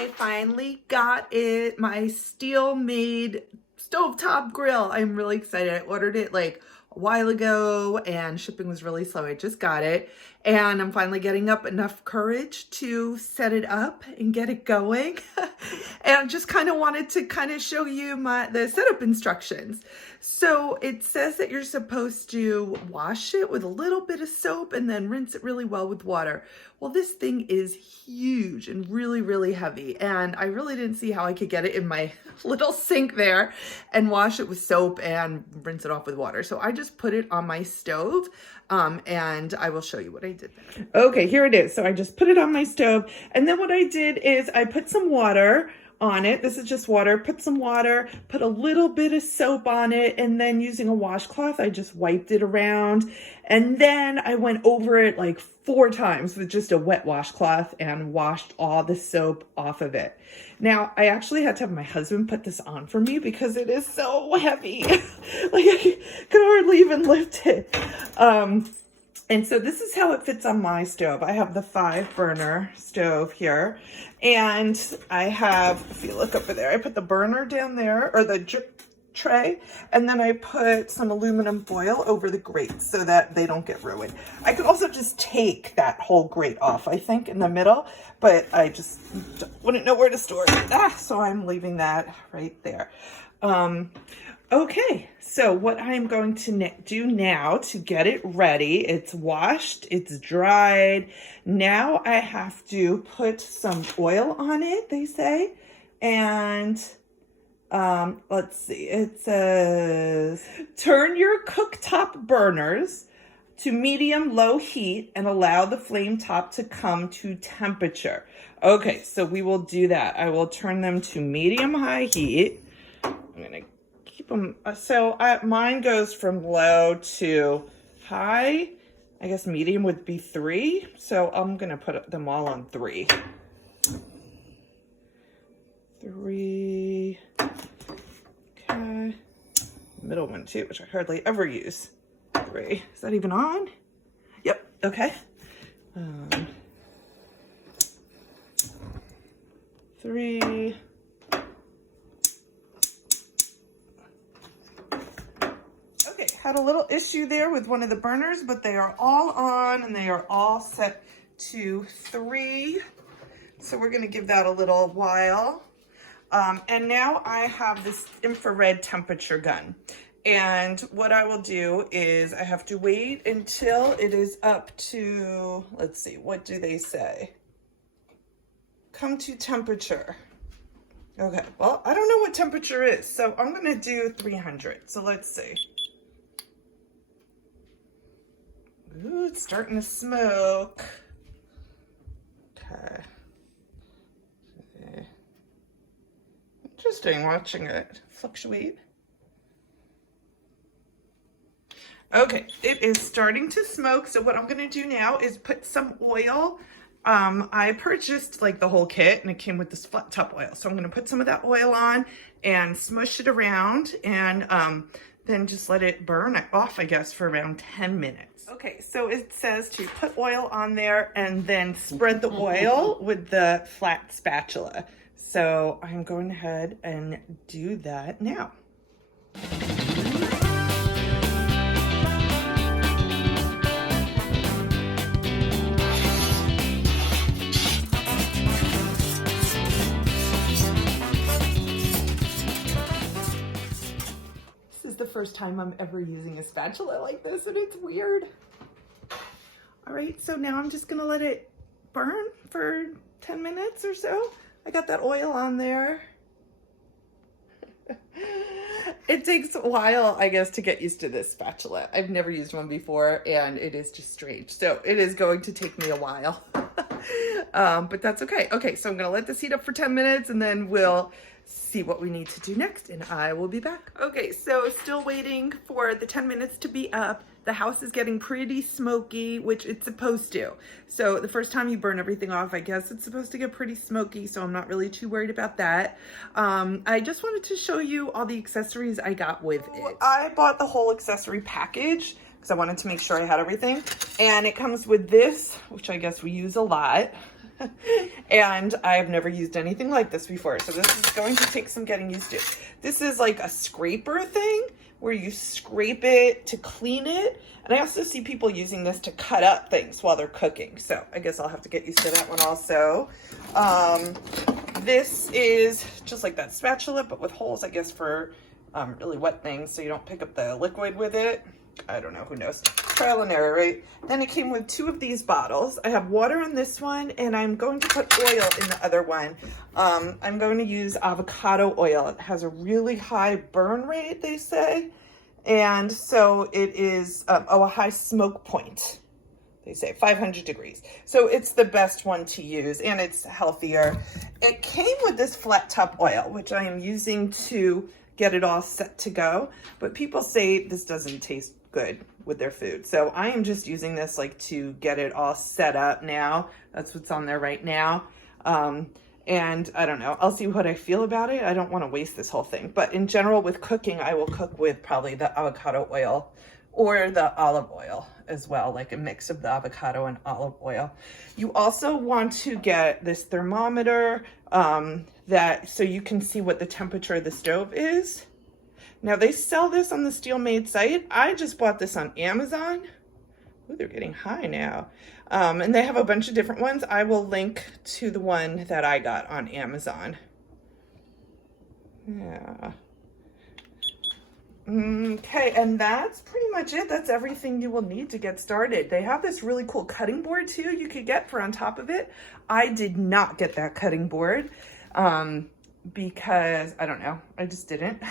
I finally got it, my Steelmade stovetop grill. I'm really excited. I ordered it like a while ago and shipping was really slow. I just got it and I'm finally getting up enough courage to set it up and get it going. And I just kind of wanted to kind of show you the setup instructions. So it says that you're supposed to wash it with a little bit of soap and then rinse it really well with water. Well, this thing is huge and really, really heavy. And I really didn't see how I could get it in my little sink there and wash it with soap and rinse it off with water. So I just put it on my stove and I will show you what I did there. Okay, here it is. So I just put it on my stove. And then what I did is I put some water on it. This is just water. Put some water, put a little bit of soap on it, and then using a washcloth, I just wiped it around. And then I went over it like 4 times with just a wet washcloth and washed all the soap off of it. Now, I actually had to have my husband put this on for me because it is so heavy. Like I could hardly even lift it. And so this is how it fits on my stove. I have the 5-burner stove here. And I have, if you look over there, I put the burner down there, or the tray, and then I put some aluminum foil over the grates so that they don't get ruined. I could also just take that whole grate off, I think, in the middle, but I just wouldn't know where to store it. So I'm leaving that right there. Okay, so what I'm going to do now to get it ready, it's washed, it's dried. Now I have to put some oil on it, they say. And let's see, it says, turn your cooktop burners to medium-low heat and allow the flame top to come to temperature. Okay, so we will do that. I will turn them to medium-high heat. I'm gonna keep them, so mine goes from low to high. I guess medium would be 3. So I'm gonna put them all on 3. 3. Okay. Middle one too, which I hardly ever use. 3. Is that even on? Yep. Okay. 3. Had a little issue there with one of the burners, but they are all on and they are all set to 3. So we're going to give that a little while. And now I have this infrared temperature gun. And what I will do is I have to wait until it is up to, let's see, what do they say? Come to temperature. Okay, well, I don't know what temperature is, so I'm going to do 300. So let's see. Ooh, it's starting to smoke. Okay. Interesting watching it fluctuate. Okay, it is starting to smoke. So what I'm going to do now is put some oil. I purchased like the whole kit and it came with this flat top oil. So I'm going to put some of that oil on and smush it around and then just let it burn off, I guess, for around 10 minutes. Okay, so it says to put oil on there and then spread the oil with the flat spatula. So I'm going ahead and do that now. The first time I'm ever using a spatula like this and it's weird. All right, so now I'm just gonna let it burn for 10 minutes or so. I got that oil on there. It takes a while, I guess, to get used to this spatula. I've never used one before and it is just strange. So it is going to take me a while, but that's okay. Okay, so I'm gonna let this heat up for 10 minutes and then we'll see what we need to do next and I will be back. Okay, so still waiting for the 10 minutes to be up. The house is getting pretty smoky, which it's supposed to. So the first time you burn everything off, I guess it's supposed to get pretty smoky, so I'm not really too worried about that. I just wanted to show you all the accessories I got with it. I bought the whole accessory package because I wanted to make sure I had everything. And it comes with this, which I guess we use a lot. And I've never used anything like this before, so this is going to take some getting used to. This is like a scraper thing where you scrape it to clean it. And I also see people using this to cut up things while they're cooking. So I guess I'll have to get used to that one also. This is just like that spatula, but with holes, I guess, for really wet things, so you don't pick up the liquid with it. I don't know, who knows? Trial and error, right? Then it came with 2 of these bottles. I have water in this one, and I'm going to put oil in the other one. I'm going to use avocado oil. It has a really high burn rate, they say. And so it is, a high smoke point. They say 500 degrees. So it's the best one to use, and it's healthier. It came with this flat top oil, which I am using to get it all set to go. But people say this doesn't taste good with their food. So I am just using this like to get it all set up now. That's what's on there right now. And I don't know, I'll see what I feel about it. I don't want to waste this whole thing. But in general, with cooking, I will cook with probably the avocado oil or the olive oil as well, like a mix of the avocado and olive oil. You also want to get this thermometer so you can see what the temperature of the stove is. Now they sell this on the Steelmade site. I just bought this on Amazon. Ooh, they're getting high now. And they have a bunch of different ones. I will link to the one that I got on Amazon. Yeah. Okay, and that's pretty much it. That's everything you will need to get started. They have this really cool cutting board too you could get for on top of it. I did not get that cutting board because I don't know, I just didn't.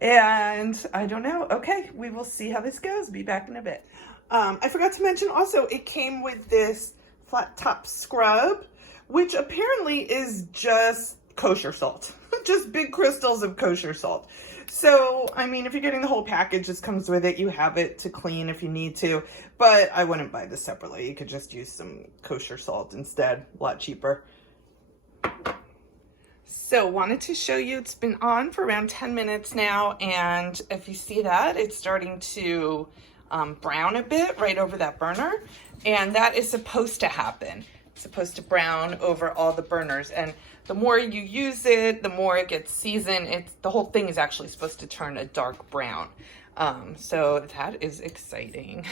And I don't know. Okay, we will see how this goes. Be back in a bit. I forgot to mention also, it came with this flat top scrub, which apparently is just kosher salt, just big crystals of kosher salt. So, I mean, if you're getting the whole package, this comes with it. You have it to clean if you need to, but I wouldn't buy this separately. You could just use some kosher salt instead, a lot cheaper. So, wanted to show you, it's been on for around 10 minutes now, and if you see that, it's starting to brown a bit right over that burner, and that is supposed to happen. It's supposed to brown over all the burners, and the more you use it, the more it gets seasoned. The whole thing is actually supposed to turn a dark brown. So that is exciting.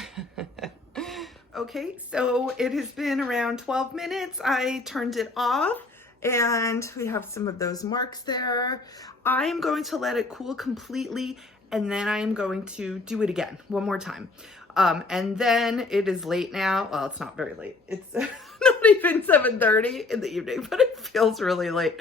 Okay, so it has been around 12 minutes. I turned it off, and we have some of those marks there. I am going to let it cool completely, and then I am going to do it again one more time. And then it is late now. Well, it's not very late. It's not even 7:30 in the evening, but it feels really late.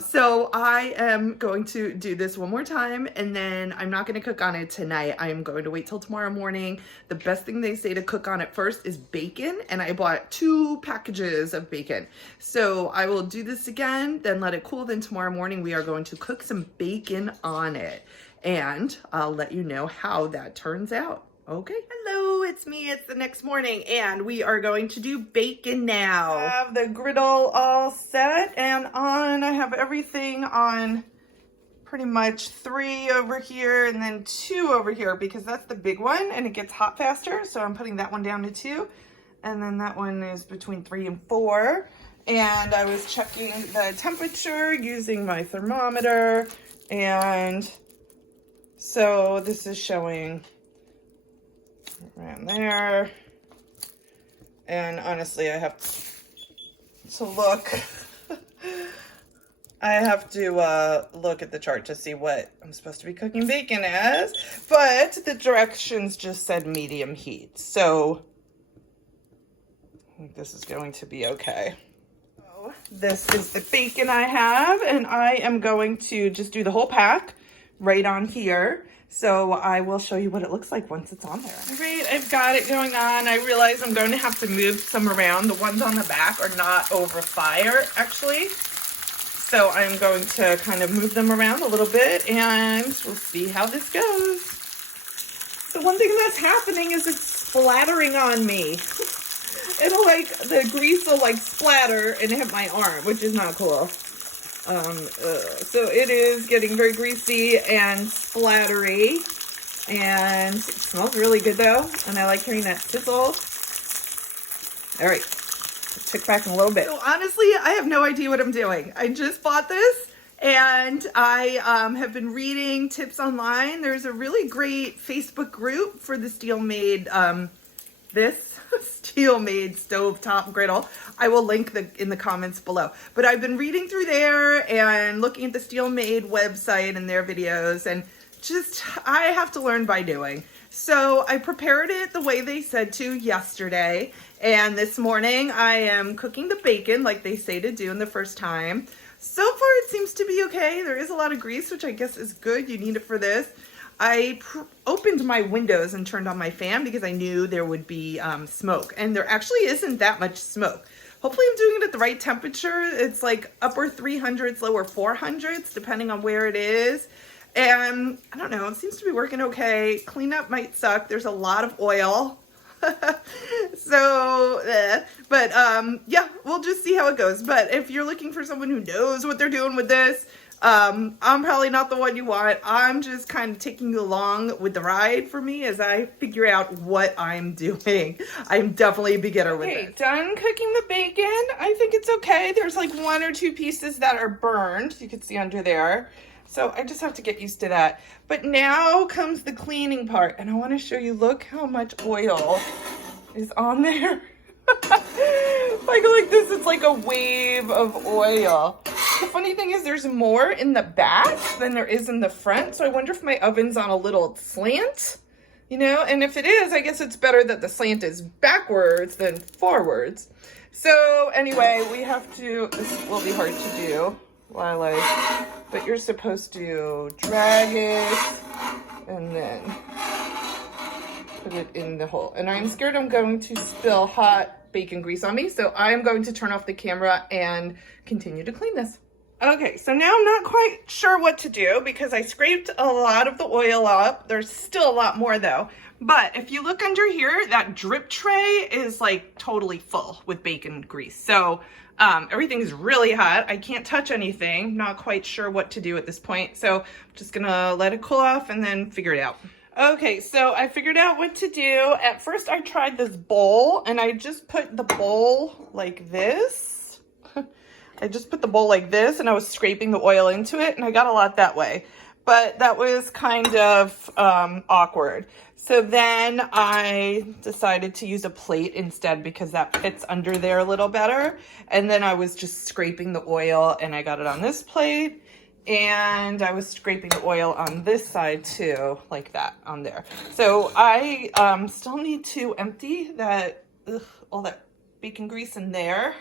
So I am going to do this one more time, and then I'm not going to cook on it tonight. I'm going to wait till tomorrow morning. The best thing they say to cook on it first is bacon, and I bought 2 packages of bacon. So I will do this again, then let it cool. Then tomorrow morning we are going to cook some bacon on it, and I'll let you know how that turns out. Okay, hello, it's me. It's the next morning, and we are going to do bacon now. I have the griddle all set and on. I have everything on pretty much 3 over here and then 2 over here because that's the big one and it gets hot faster. So I'm putting that one down to 2, and then that one is between 3 and 4. And I was checking the temperature using my thermometer, and so this is showing around there, and honestly I have to look I have to look at the chart to see what I'm supposed to be cooking bacon as, but the directions just said medium heat, so I think this is going to be okay. So this is the bacon I have, and I am going to just do the whole pack right on here. So I will show you what it looks like once it's on there. All right, I've got it going on. I realize I'm going to have to move some around. The ones on the back are not over fire, actually. So I'm going to kind of move them around a little bit, and we'll see how this goes. The one thing that's happening is it's splattering on me. It'll the grease will splatter and hit my arm, which is not cool. So it is getting very greasy and splattery, and it smells really good though, and I like hearing that sizzle. All right, check back in a little bit. So honestly, I have no idea what I'm doing. I just bought this and I have been reading tips online. There's a really great Facebook group for the Steelmade, Steelmade stovetop griddle. I will link in the comments below. But I've been reading through there and looking at the Steelmade website and their videos, and just, I have to learn by doing. So I prepared it the way they said to yesterday, and this morning I am cooking the bacon like they say to do in the first time. So far it seems to be okay. There is a lot of grease, which I guess is good. You need it for this. I opened my windows and turned on my fan because I knew there would be smoke, and there actually isn't that much smoke. Hopefully I'm doing it at the right temperature. It's like upper 300s, lower 400s, depending on where it is. And I don't know, it seems to be working okay. Cleanup might suck. There's a lot of oil. Yeah, we'll just see how it goes. But if you're looking for someone who knows what they're doing with this, I'm probably not the one you want. I'm just kind of taking you along with the ride for me as I figure out what I'm doing. I'm definitely a beginner with it. Okay, done cooking the bacon. I think it's okay. There's like 1 or 2 pieces that are burned. You can see under there. So I just have to get used to that. But now comes the cleaning part, and I want to show you, look how much oil is on there. If I go like this, it's like a wave of oil. The funny thing is there's more in the back than there is in the front. So I wonder if my oven's on a little slant, you know? And if it is, I guess it's better that the slant is backwards than forwards. So anyway, we have to, this will be hard to do while but you're supposed to drag it and then put it in the hole. And I'm scared I'm going to spill hot bacon grease on me, so I'm going to turn off the camera and continue to clean this. Okay, so now I'm not quite sure what to do because I scraped a lot of the oil up. There's still a lot more though. But if you look under here, that drip tray is like totally full with bacon grease. So everything is really hot. I can't touch anything. Not quite sure what to do at this point. So I'm just gonna let it cool off and then figure it out. Okay, so I figured out what to do. At first I tried this bowl and I just put the bowl like this. I just put the bowl like this and I was scraping the oil into it and I got a lot that way. But that was kind of awkward. So then I decided to use a plate instead because that fits under there a little better. And then I was just scraping the oil and I got it on this plate. And I was scraping the oil on this side too, like that on there. So I still need to empty that, all that bacon grease in there.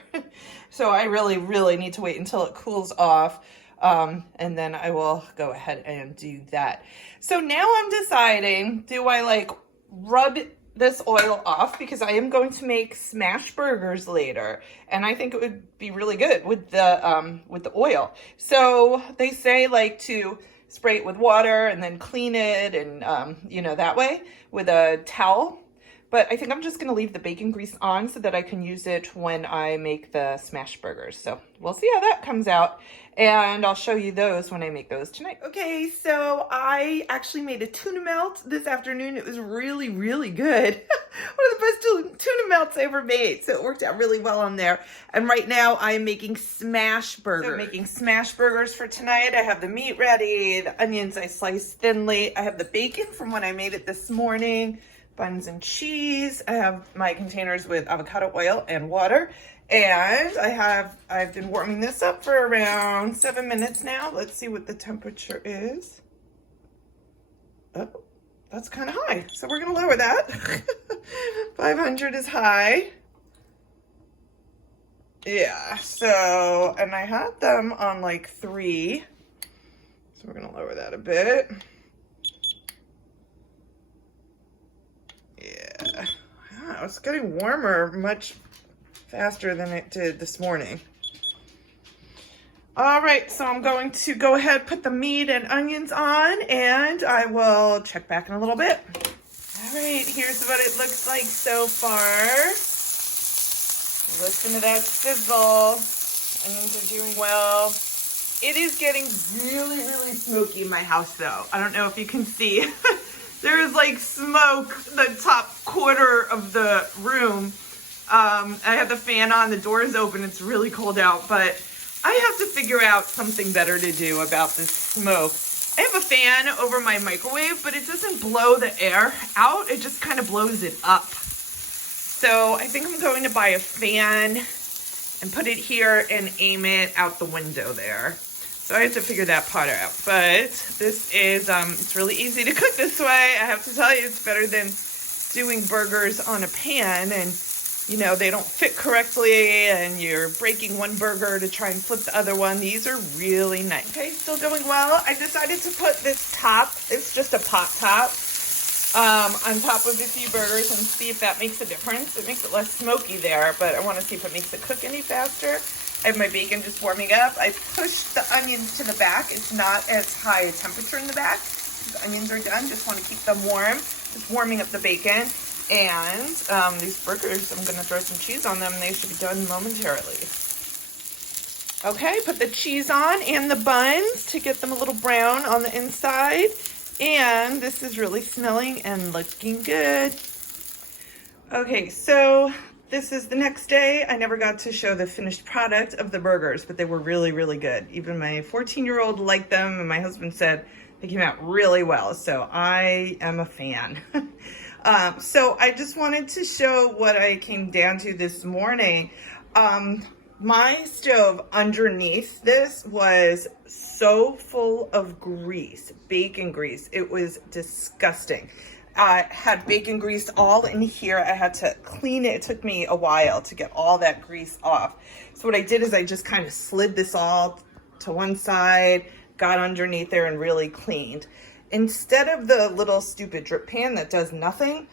So I really, really need to wait until it cools off. And then I will go ahead and do that. So now I'm deciding, do I like rub this oil off because I am going to make smash burgers later, and I think it would be really good with the oil. So they say like to spray it with water and then clean it, and you know, that way with a towel. But I think I'm just going to leave the bacon grease on so that I can use it when I make the smash burgers. So we'll see how that comes out. And I'll show you those when I make those tonight. Okay, so I actually made a tuna melt this afternoon. It was really, really good. One of the best tuna melts I ever made. So it worked out really well on there. And right now I'm making smash burgers. So I'm making smash burgers for tonight. I have the meat ready, the onions I sliced thinly. I have the bacon from when I made it this morning. Buns and cheese. I have my containers with avocado oil and water. And I've been warming this up for around 7 minutes now. Let's see what the temperature is. Oh, that's kind of high. So we're going to lower that. 500 is high. Yeah, so, and I had them on like 3. So we're going to lower that a bit. Yeah, it's getting warmer much faster than it did this morning. All right, so I'm going to go ahead, put the meat and onions on, and I will check back in a little bit. All right, here's what it looks like so far. Listen to that sizzle. Onions are doing well. It is getting really, really smoky in my house though. I don't know if you can see. There is like smoke the top quarter of the room. I have the fan on, the door is open, it's really cold out, but I have to figure out something better to do about this smoke. I have a fan over my microwave, but it doesn't blow the air out, it just kind of blows it up. So I think I'm going to buy a fan and put it here and aim it out the window there. So I have to figure that part out. But this is, it's really easy to cook this way. I have to tell you, it's better than doing burgers on a pan and, you know, they don't fit correctly and you're breaking one burger to try and flip the other one. These are really nice. Okay, still going well. I decided to put this top, it's just a pot top, on top of a few burgers and see if that makes a difference. It makes it less smoky there, but I want to see if it makes it cook any faster. I have my bacon just warming up. I pushed the onions to the back. It's not as high a temperature in the back. The onions are done. Just want to keep them warm. Just warming up the bacon. And these burgers, I'm going to throw some cheese on them. They should be done momentarily. Okay, put the cheese on and the buns to get them a little brown on the inside. And this is really smelling and looking good. Okay, so this is the next day. I never got to show the finished product of the burgers, but they were really, really good. Even my 14-year-old liked them, and my husband said they came out really well. So I am a fan. So I just wanted to show what I came down to this morning. My stove underneath this was so full of grease, bacon grease. It was disgusting. I had bacon grease all in here. I had to clean it. It took me a while to get all that grease off. So what I did is I just kind of slid this all to one side, got underneath there and really cleaned. Instead of the little stupid drip pan that does nothing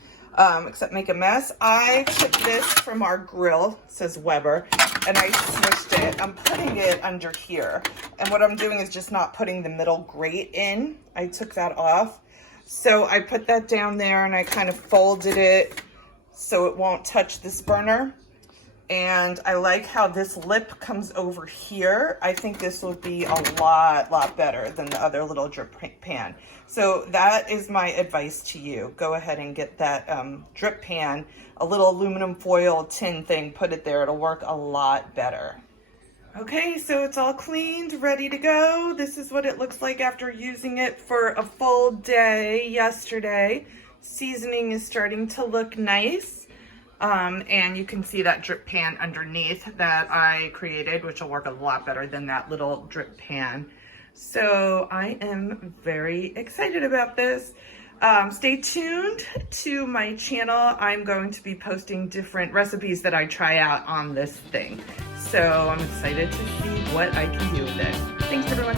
except make a mess, I took this from our grill, it says Weber, and I smushed it. I'm putting it under here. And what I'm doing is just not putting the middle grate in. I took that off. So I put that down there and I kind of folded it so it won't touch this burner. And I like how this lip comes over here. I think this will be a lot better than the other little drip pan. So that is my advice to you. Go ahead and get that drip pan, a little aluminum foil tin thing, put it there. It'll work a lot better. Okay, so it's all cleaned, ready to go. This is what it looks like after using it for a full day yesterday. Seasoning is starting to look nice. And you can see that drip pan underneath that I created, which will work a lot better than that little drip pan. So I am very excited about this. Stay tuned to my channel. I'm going to be posting different recipes that I try out on this thing. So I'm excited to see what I can do with it. Thanks, everyone.